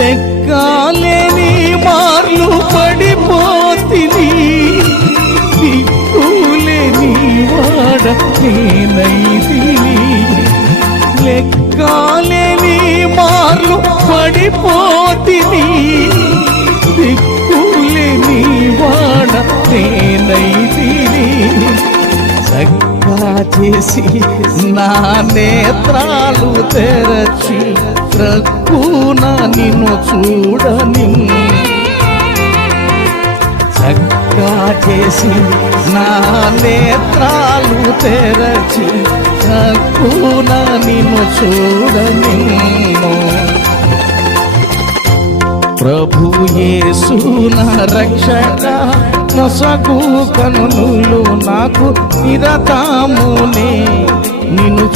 లెక్కలేని మార్లు పడిపోతిని, దిక్కులేని వాడ నేనైతిని. లెక్కలేని మార్లు పడిపోతిని, దిక్కులేని వాడ నేనైతిని. చక్కగా చేసి నా నేత్రాలు తెరచి ప్రక్కున నిన్ను చూడని. చక్కగా చేసి నా నేత్రాలు తెరచి ప్రక్కున నిన్ను చూడని. ప్రభు యేసు నా రక్షక, నొసగు కనులు నాకు నిరతమునే నిన్ను